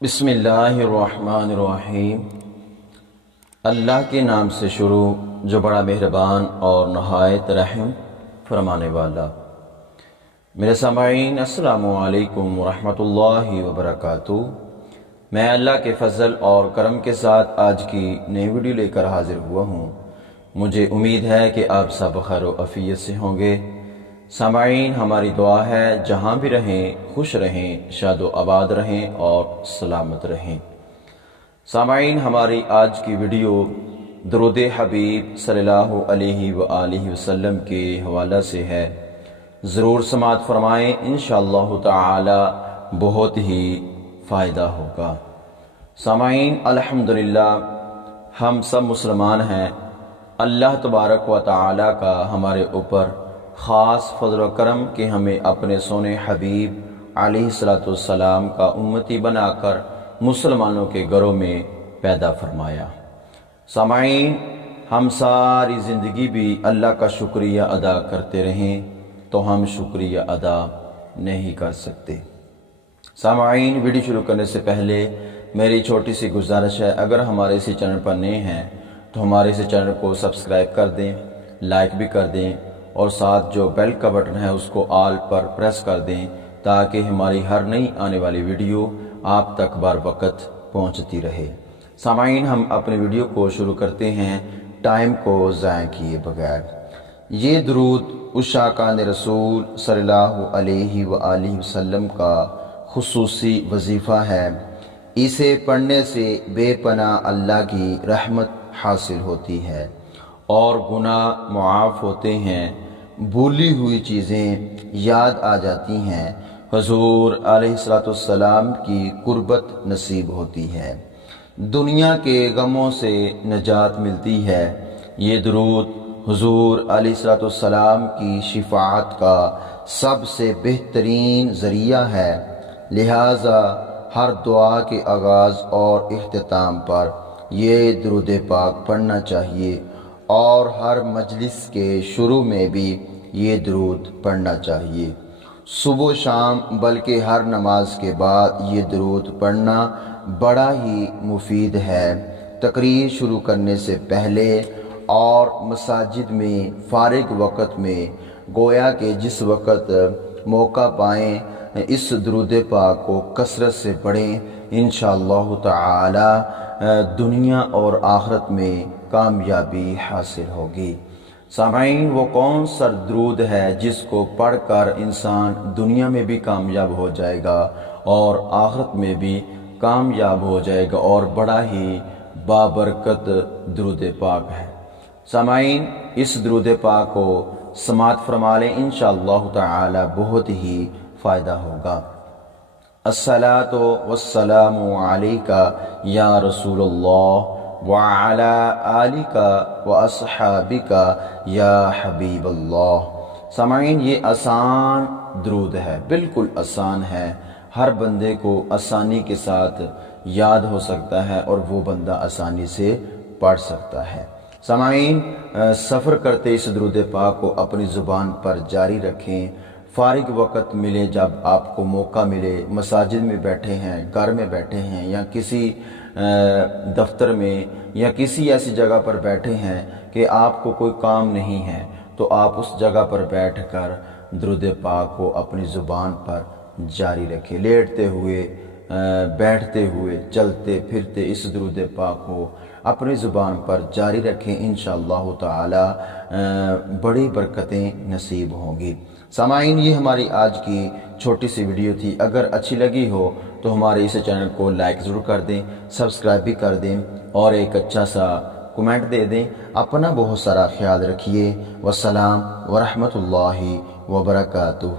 بسم اللہ الرحمن الرحیم۔ اللہ کے نام سے شروع جو بڑا مہربان اور نہایت رحم فرمانے والا۔ میرے سامعین السلام علیکم ورحمۃ اللہ وبرکاتہ۔ میں اللہ کے فضل اور کرم کے ساتھ آج کی نئی ویڈیو لے کر حاضر ہوا ہوں۔ مجھے امید ہے کہ آپ سب خیر و عافیت سے ہوں گے۔ سامعین، ہماری دعا ہے جہاں بھی رہیں خوش رہیں، شاد و آباد رہیں اور سلامت رہیں۔ سامعین، ہماری آج کی ویڈیو درود حبیب صلی اللہ علیہ وآلہ وسلم کے حوالہ سے ہے، ضرور سماعت فرمائیں، انشاءاللہ تعالی بہت ہی فائدہ ہوگا۔ سامعین، الحمدللہ ہم سب مسلمان ہیں۔ اللہ تبارک و تعالی کا ہمارے اوپر خاص فضل و کرم کہ ہمیں اپنے سونے حبیب علیہ الصلوۃ والسلام کا امتی بنا کر مسلمانوں کے گھروں میں پیدا فرمایا۔ سامعین، ہم ساری زندگی بھی اللہ کا شکریہ ادا کرتے رہیں تو ہم شکریہ ادا نہیں کر سکتے۔ سامعین، ویڈیو شروع کرنے سے پہلے میری چھوٹی سی گزارش ہے، اگر ہمارے اسی چینل پر نئے ہیں تو ہمارے اسی چینل کو سبسکرائب کر دیں، لائک بھی کر دیں اور ساتھ جو بیل کا بٹن ہے اس کو آل پر پریس کر دیں تاکہ ہماری ہر نئی آنے والی ویڈیو آپ تک بر وقت پہنچتی رہے۔ سامعین، ہم اپنی ویڈیو کو شروع کرتے ہیں ٹائم کو ضائع کیے بغیر۔ یہ درود عشاقان رسول صلی اللہ علیہ وآلہ وسلم کا خصوصی وظیفہ ہے۔ اسے پڑھنے سے بے پناہ اللہ کی رحمت حاصل ہوتی ہے اور گناہ معاف ہوتے ہیں، بھولی ہوئی چیزیں یاد آ جاتی ہیں، حضور علیہ الصلوۃ والسلام کی قربت نصیب ہوتی ہے، دنیا کے غموں سے نجات ملتی ہے۔ یہ درود حضور علیہ الصلوۃ والسلام کی شفاعت کا سب سے بہترین ذریعہ ہے، لہٰذا ہر دعا کے آغاز اور اختتام پر یہ درود پاک پڑھنا چاہیے اور ہر مجلس کے شروع میں بھی یہ درود پڑھنا چاہیے۔ صبح و شام بلکہ ہر نماز کے بعد یہ درود پڑھنا بڑا ہی مفید ہے۔ تقریر شروع کرنے سے پہلے اور مساجد میں فارغ وقت میں گویا کہ جس وقت موقع پائیں اس درود پاک کو کثرت سے پڑھیں، انشاءاللہ تعالی دنیا اور آخرت میں کامیابی حاصل ہوگی۔ سامعین، وہ کون سا درود ہے جس کو پڑھ کر انسان دنیا میں بھی کامیاب ہو جائے گا اور آخرت میں بھی کامیاب ہو جائے گا اور بڑا ہی بابرکت درود پاک ہے۔ سامعین، اس درود پاک کو سماعت فرما لیں، انشاءاللہ تعالی بہت ہی فائدہ ہوگا۔ الصلاۃ والسلام علیک یا رسول اللہ وعلی آلک واصحابک یا حبیب اللہ۔ سامعین، یہ آسان درود ہے، بالکل آسان ہے، ہر بندے کو آسانی کے ساتھ یاد ہو سکتا ہے اور وہ بندہ آسانی سے پڑھ سکتا ہے۔ سامعین، سفر کرتے اس درود پاک کو اپنی زبان پر جاری رکھیں۔ فارغ وقت ملے، جب آپ کو موقع ملے، مساجد میں بیٹھے ہیں، گھر میں بیٹھے ہیں یا کسی دفتر میں یا کسی ایسی جگہ پر بیٹھے ہیں کہ آپ کو کوئی کام نہیں ہے، تو آپ اس جگہ پر بیٹھ کر درود پاک کو اپنی زبان پر جاری رکھیں۔ لیٹتے ہوئے، بیٹھتے ہوئے، چلتے پھرتے اس درود پاک کو اپنی زبان پر جاری رکھیں، انشاءاللہ تعالی بڑی برکتیں نصیب ہوں گی۔ سامعین، یہ ہماری آج کی چھوٹی سی ویڈیو تھی۔ اگر اچھی لگی ہو تو ہمارے اس چینل کو لائک ضرور کر دیں، سبسکرائب بھی کر دیں اور ایک اچھا سا کمنٹ دے دیں۔ اپنا بہت سارا خیال رکھیے۔ والسلام ورحمۃ اللہ وبرکاتہ۔